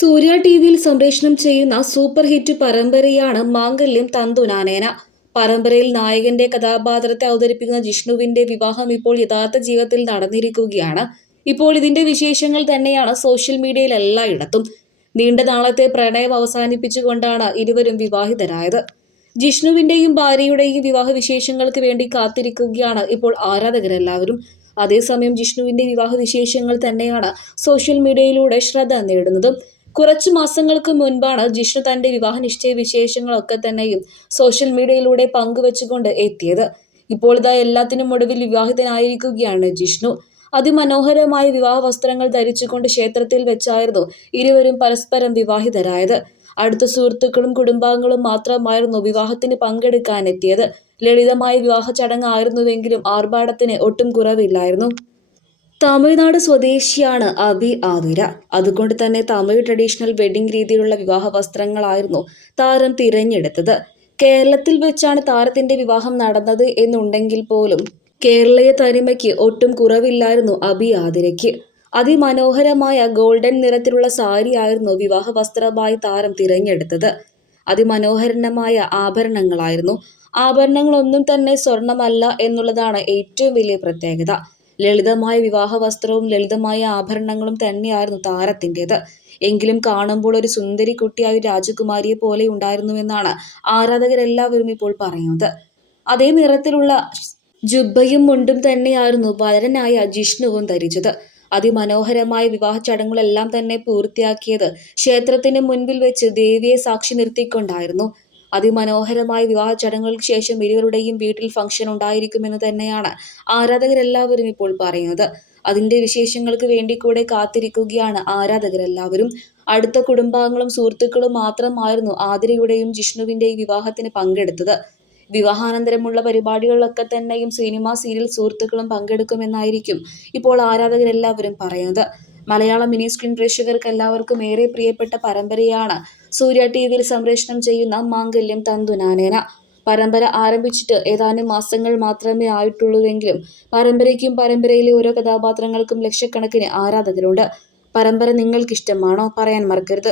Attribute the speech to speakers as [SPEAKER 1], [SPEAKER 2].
[SPEAKER 1] സൂര്യ T വിയിൽ സംപ്രേഷണം ചെയ്യുന്ന സൂപ്പർ ഹിറ്റ് പരമ്പരയാണ് മാംഗല്യം തന്തുനാനേന പരമ്പരയിൽ നായകന്റെ കഥാപാത്രത്തെ അവതരിപ്പിക്കുന്ന ജിഷ്ണുവിന്റെ വിവാഹം ഇപ്പോൾ യഥാർത്ഥ ജീവിതത്തിൽ നടന്നിരിക്കുകയാണ്. ഇപ്പോൾ ഇതിന്റെ വിശേഷങ്ങൾ തന്നെയാണ് സോഷ്യൽ മീഡിയയിൽ എല്ലായിടത്തും. നീണ്ട നാളത്തെ പ്രണയം അവസാനിപ്പിച്ചുകൊണ്ടാണ് ഇരുവരും വിവാഹിതരായത്. ജിഷ്ണുവിന്റെയും ഭാര്യയുടെയും വിവാഹ വിശേഷങ്ങൾക്ക് വേണ്ടി കാത്തിരിക്കുകയാണ് ഇപ്പോൾ ആരാധകരെല്ലാവരും. അതേസമയം ജിഷ്ണുവിന്റെ വിവാഹ വിശേഷങ്ങൾ തന്നെയാണ് സോഷ്യൽ മീഡിയയിലൂടെ ശ്രദ്ധ നേടുന്നതും. കുറച്ചു മാസങ്ങൾക്ക് മുൻപാണ് ജിഷ്ണു തന്റെ വിവാഹ നിശ്ചയ വിശേഷങ്ങളൊക്കെ തന്നെയും സോഷ്യൽ മീഡിയയിലൂടെ പങ്കുവച്ചുകൊണ്ട് എത്തിയത്. ഇപ്പോൾ ഇതാ എല്ലാത്തിനും ഒടുവിൽ വിവാഹിതനായിരിക്കുകയാണ് ജിഷ്ണു. അതിമനോഹരമായ വിവാഹ വസ്ത്രങ്ങൾ ധരിച്ചുകൊണ്ട് ക്ഷേത്രത്തിൽ വെച്ചായിരുന്നു ഇരുവരും പരസ്പരം വിവാഹിതരായത്. അടുത്ത സുഹൃത്തുക്കളും കുടുംബാംഗങ്ങളും മാത്രമായിരുന്നു വിവാഹത്തിന് പങ്കെടുക്കാൻ എത്തിയത് ലളിതമായ വിവാഹ ചടങ്ങായിരുന്നുവെങ്കിലും ആർഭാടത്തിന് ഒട്ടും കുറവില്ലായിരുന്നു. തമിഴ്നാട് സ്വദേശിയാണ് അബി ആതിര. അതുകൊണ്ട് തന്നെ തമിഴ് ട്രഡീഷണൽ വെഡിംഗ് രീതിയിലുള്ള വിവാഹ വസ്ത്രങ്ങളായിരുന്നു താരം തിരഞ്ഞെടുത്തത്. കേരളത്തിൽ വെച്ചാണ് താരത്തിന്റെ വിവാഹം നടന്നത് എന്നുണ്ടെങ്കിൽ പോലും കേരളീയ തനിമയ്ക്ക് ഒട്ടും കുറവില്ലായിരുന്നു അബി ആതിരയ്ക്ക്. അതിമനോഹരമായ ഗോൾഡൻ നിറത്തിലുള്ള സാരി ആയിരുന്നു വിവാഹ വസ്ത്രമായി താരം തിരഞ്ഞെടുത്തത്. അതിമനോഹരമായ ആഭരണങ്ങളായിരുന്നു. ആഭരണങ്ങളൊന്നും തന്നെ സ്വർണമല്ല എന്നുള്ളതാണ് ഏറ്റവും വലിയ പ്രത്യേകത. ലളിതമായ വിവാഹ വസ്ത്രവും ലളിതമായ ആഭരണങ്ങളും തന്നെയായിരുന്നു താരത്തിന്റെത്. എങ്കിലും കാണുമ്പോൾ ഒരു സുന്ദരി കുട്ടിയായ രാജകുമാരിയെ പോലെ ഉണ്ടായിരുന്നുവെന്നാണ് ആരാധകരെല്ലാവരും ഇപ്പോൾ പറയുന്നത്. അതേ നിറത്തിലുള്ള ജുബയും മുണ്ടും തന്നെയായിരുന്നു വരനായ ജിഷ്ണുവും ധരിച്ചത്. അതിമനോഹരമായ വിവാഹ ചടങ്ങുകളെല്ലാം തന്നെ പൂർത്തിയാക്കിയത് ക്ഷേത്രത്തിന് മുൻപിൽ വെച്ച് ദേവിയെ സാക്ഷി നിർത്തിക്കൊണ്ടായിരുന്നു അതിമനോഹരമായ വിവാഹ ചടങ്ങുകൾക്ക് ശേഷം ഇരുവരുടെയും വീട്ടിൽ ഫംഗ്ഷൻ ഉണ്ടായിരിക്കുമെന്ന് തന്നെയാണ് ആരാധകരെല്ലാവരും ഇപ്പോൾ പറയുന്നത്. അതിന്റെ വിശേഷങ്ങൾക്ക് വേണ്ടി കൂടെ കാത്തിരിക്കുകയാണ് ആരാധകരെല്ലാവരും. അടുത്ത കുടുംബാംഗങ്ങളും സുഹൃത്തുക്കളും മാത്രമായിരുന്നു ആതിരയുടെയും ജിഷ്ണുവിന്റെയും വിവാഹത്തിന് പങ്കെടുത്തത്. വിവാഹാനന്തരമുള്ള പരിപാടികളിലൊക്കെ തന്നെയും സിനിമ സീരിയൽ സുഹൃത്തുക്കളും പങ്കെടുക്കുമെന്നായിരിക്കും ഇപ്പോൾ ആരാധകരെല്ലാവരും പറയുന്നത്. മലയാള മിനി സ്ക്രീൻ പ്രേക്ഷകർക്ക് എല്ലാവർക്കും ഏറെ പ്രിയപ്പെട്ട പരമ്പരയാണ്. സൂര്യ ടി വിയിൽ സംപ്രേഷണം ചെയ്യുന്ന മാംഗല്യം തന്തുനാനേന പരമ്പര ആരംഭിച്ചിട്ട് ഏതാനും മാസങ്ങൾ മാത്രമേ ആയിട്ടുള്ളൂവെങ്കിലും പരമ്പരയ്ക്കും പരമ്പരയിലെ ഓരോ കഥാപാത്രങ്ങൾക്കും ലക്ഷക്കണക്കിന് ആരാധകരുണ്ട്. പരമ്പര നിങ്ങൾക്കിഷ്ടമാണോ? പറയാൻ മറക്കരുത്.